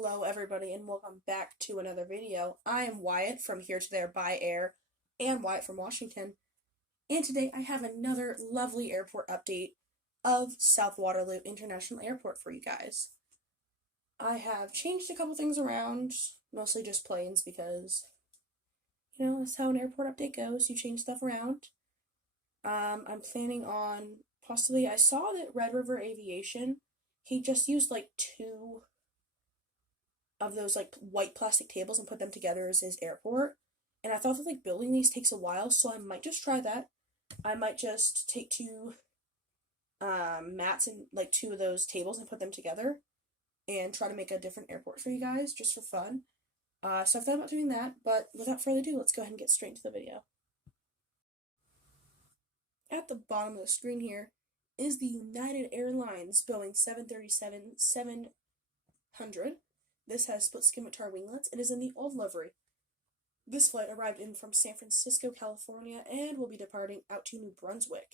Hello everybody and welcome back to another video. I am Wyatt from Here to There by Air and Wyatt from Washington. And today I have another lovely airport update of South Waterloo International Airport for you guys. I have changed a couple things around, mostly just planes because, that's how an airport update goes. You change stuff around. I'm planning on I saw that Red River Aviation, he just used like two of those like white plastic tables and put them together as his airport. And I thought that like building these takes a while, so I might just try that. I might just take two mats and like two of those tables and put them together and try to make a different airport for you guys just for fun. So I've thought about doing that, but without further ado, let's go ahead and get straight into the video. At the bottom of the screen here is the United Airlines Boeing 737-700. This has split scimitar winglets. It is in the old livery. This flight arrived in from San Francisco, California, and will be departing out to New Brunswick.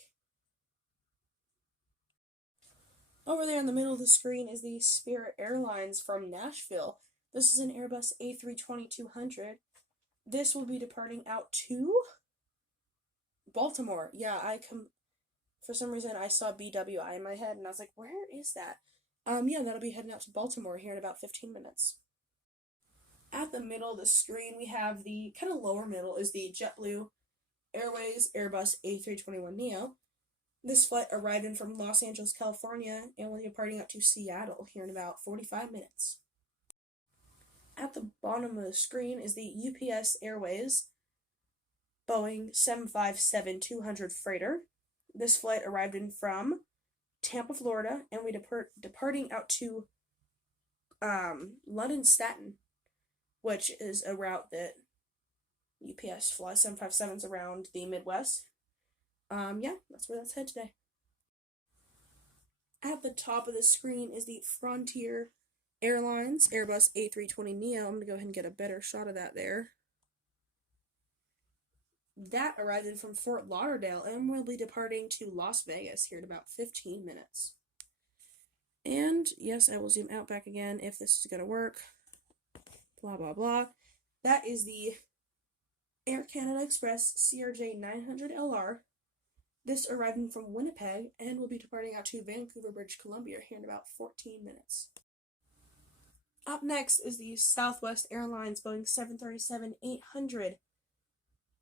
Over there in the middle of the screen is the Spirit Airlines from Nashville. This is an Airbus A320-200. This will be departing out to Baltimore. Yeah, for some reason I saw BWI in my head and I was like, where is that? That'll be heading out to Baltimore here in about 15 minutes. At the middle of the screen, we have the kind of lower middle is the JetBlue Airways Airbus A321neo. This flight arrived in from Los Angeles, California, and will be departing out to Seattle here in about 45 minutes. At the bottom of the screen is the UPS Airways Boeing 757-200 freighter. This flight arrived in from Tampa, Florida, and we departing out to London Staten, which is a route that UPS flies 757s around the Midwest. That's where that's headed today. At the top of the screen is the Frontier Airlines Airbus A320neo. I'm going to go ahead and get a better shot of that there. That arrived in from Fort Lauderdale and will be departing to Las Vegas here in about 15 minutes. And yes, I will zoom out back again if this is going to work. Blah, blah, blah. That is the Air Canada Express CRJ 900LR. This arriving from Winnipeg and will be departing out to Vancouver, British Columbia here in about 14 minutes. Up next is the Southwest Airlines Boeing 737-800.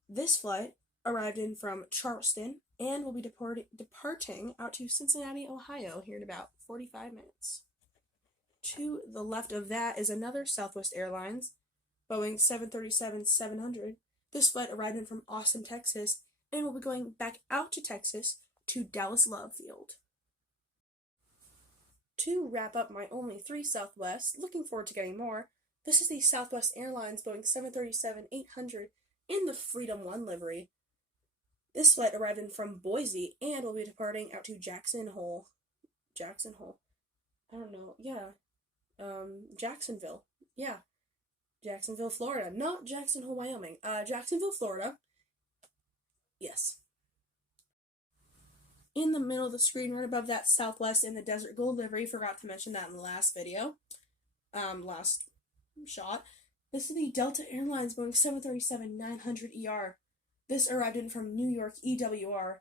This flight arrived in from Charleston and will be departing out to Cincinnati, Ohio here in about 45 minutes. To the left of that is another Southwest Airlines Boeing 737-700. This flight arrived in from Austin, Texas, and will be going back out to Texas to Dallas Love Field. To wrap up my only 3 Southwest, looking forward to getting more, this is the Southwest Airlines Boeing 737-800 in the Freedom 1 livery. This flight arrived in from Boise and will be departing out to Jacksonville. Jacksonville, Florida. Not Jacksonville, Wyoming. Jacksonville, Florida. Yes. In the middle of the screen, right above that Southwest in the Desert Gold livery, forgot to mention that in the last video. Last shot. This is the Delta Airlines Boeing 737-900ER. This arrived in from New York EWR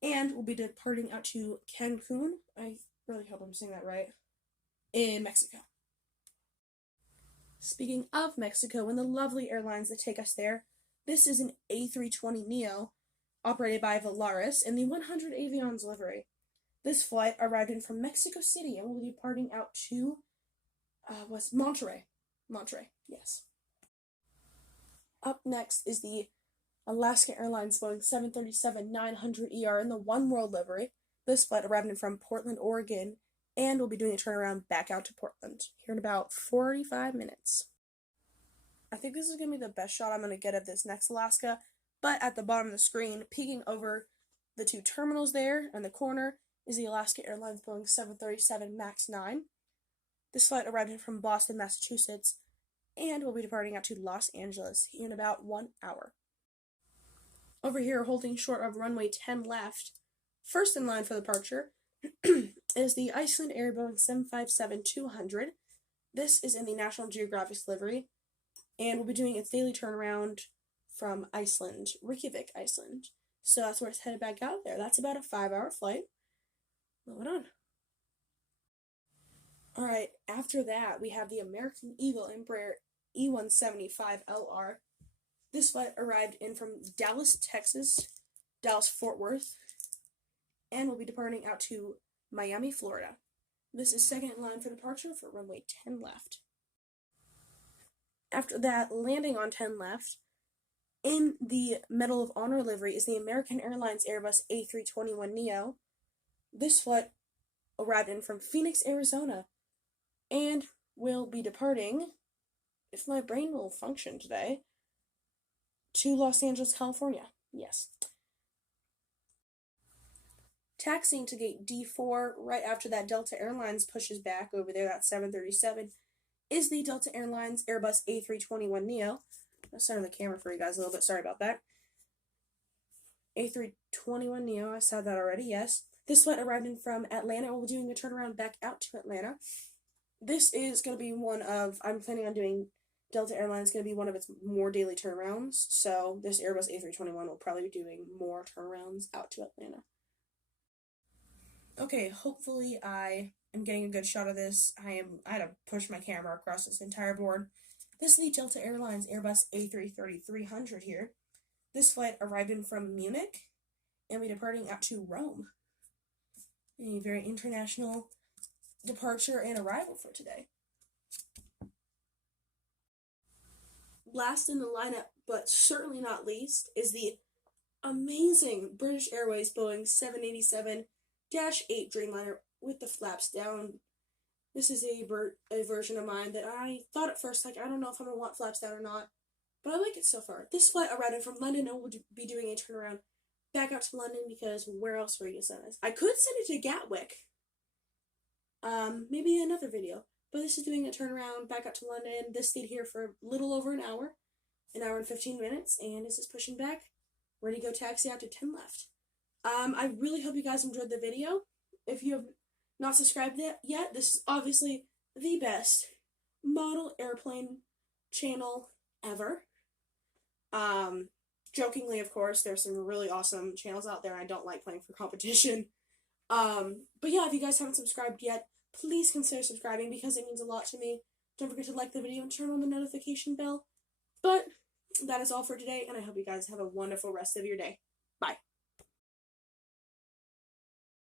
and will be departing out to Cancun. I really hope I'm saying that right. In Mexico. Speaking of Mexico and the lovely airlines that take us there, this is an A320neo operated by Volaris in the 100 Avions livery. This flight arrived in from Mexico City and will be departing out to Monterrey, yes. Up next is the Alaska Airlines Boeing 737-900ER in the One World livery. This flight arrived in from Portland, Oregon, and will be doing a turnaround back out to Portland here in about 45 minutes. I think this is going to be the best shot I'm going to get of this next Alaska, but at the bottom of the screen, peeking over the 2 terminals there in the corner, is the Alaska Airlines Boeing 737 MAX 9. This flight arrived in from Boston, Massachusetts, and will be departing out to Los Angeles here in about 1 hour. Over here, holding short of runway 10 left, first in line for departure, is the Iceland Air Boeing 757-200. This is in the National Geographic livery, and we'll be doing its daily turnaround from Iceland, Reykjavik, Iceland. So that's where it's headed back out there. That's about a 5-hour flight. Moving on. Alright, after that, we have the American Eagle Embraer E175LR. This flight arrived in from Dallas, Texas, Dallas-Fort Worth, and will be departing out to Miami, Florida. This is second in line for departure for runway 10 left. After that, landing on 10 left, in the Medal of Honor livery is the American Airlines Airbus A321neo. This flight arrived in from Phoenix, Arizona, and will be departing, if my brain will function today, to Los Angeles, California. Yes. Taxiing to gate D4 right after that Delta Airlines pushes back over there, that 737, is the Delta Airlines Airbus A321neo. I'll center the camera for you guys a little bit, sorry about that. A321neo, I said that already, yes. This flight arrived in from Atlanta, and we'll be doing a turnaround back out to Atlanta. This is going to be one of, I'm planning on doing, Delta Airlines going to be one of its more daily turnarounds, so this Airbus A321 will probably be doing more turnarounds out to Atlanta. Okay, hopefully I am getting a good shot of this. I had to push my camera across this entire board. This is the Delta Airlines Airbus A330-300 here. This flight arrived in from Munich, and we're departing out to Rome. A very international departure and arrival for today. Last in the lineup, but certainly not least, is the amazing British Airways Boeing 787-8 Dreamliner with the flaps down. This is a version of mine that I thought at first, like, I don't know if I'm going to want flaps down or not, but I like it so far. This flight arrived from London, and we'll be doing a turnaround back out to London, because where else were you going to send this? I could send it to Gatwick. Maybe another video. But this is doing a turnaround back out to London. This stayed here for a little over an hour and 15 minutes, and this is pushing back, ready to go taxi out to 10 left. I really hope you guys enjoyed the video. If you have not subscribed yet, this is obviously the best model airplane channel ever. Jokingly, of course, there's some really awesome channels out there. I don't like playing for competition. But yeah, if you guys haven't subscribed yet, please consider subscribing, because it means a lot to me. Don't forget to like the video and turn on the notification bell. But that is all for today, and I hope you guys have a wonderful rest of your day. Bye.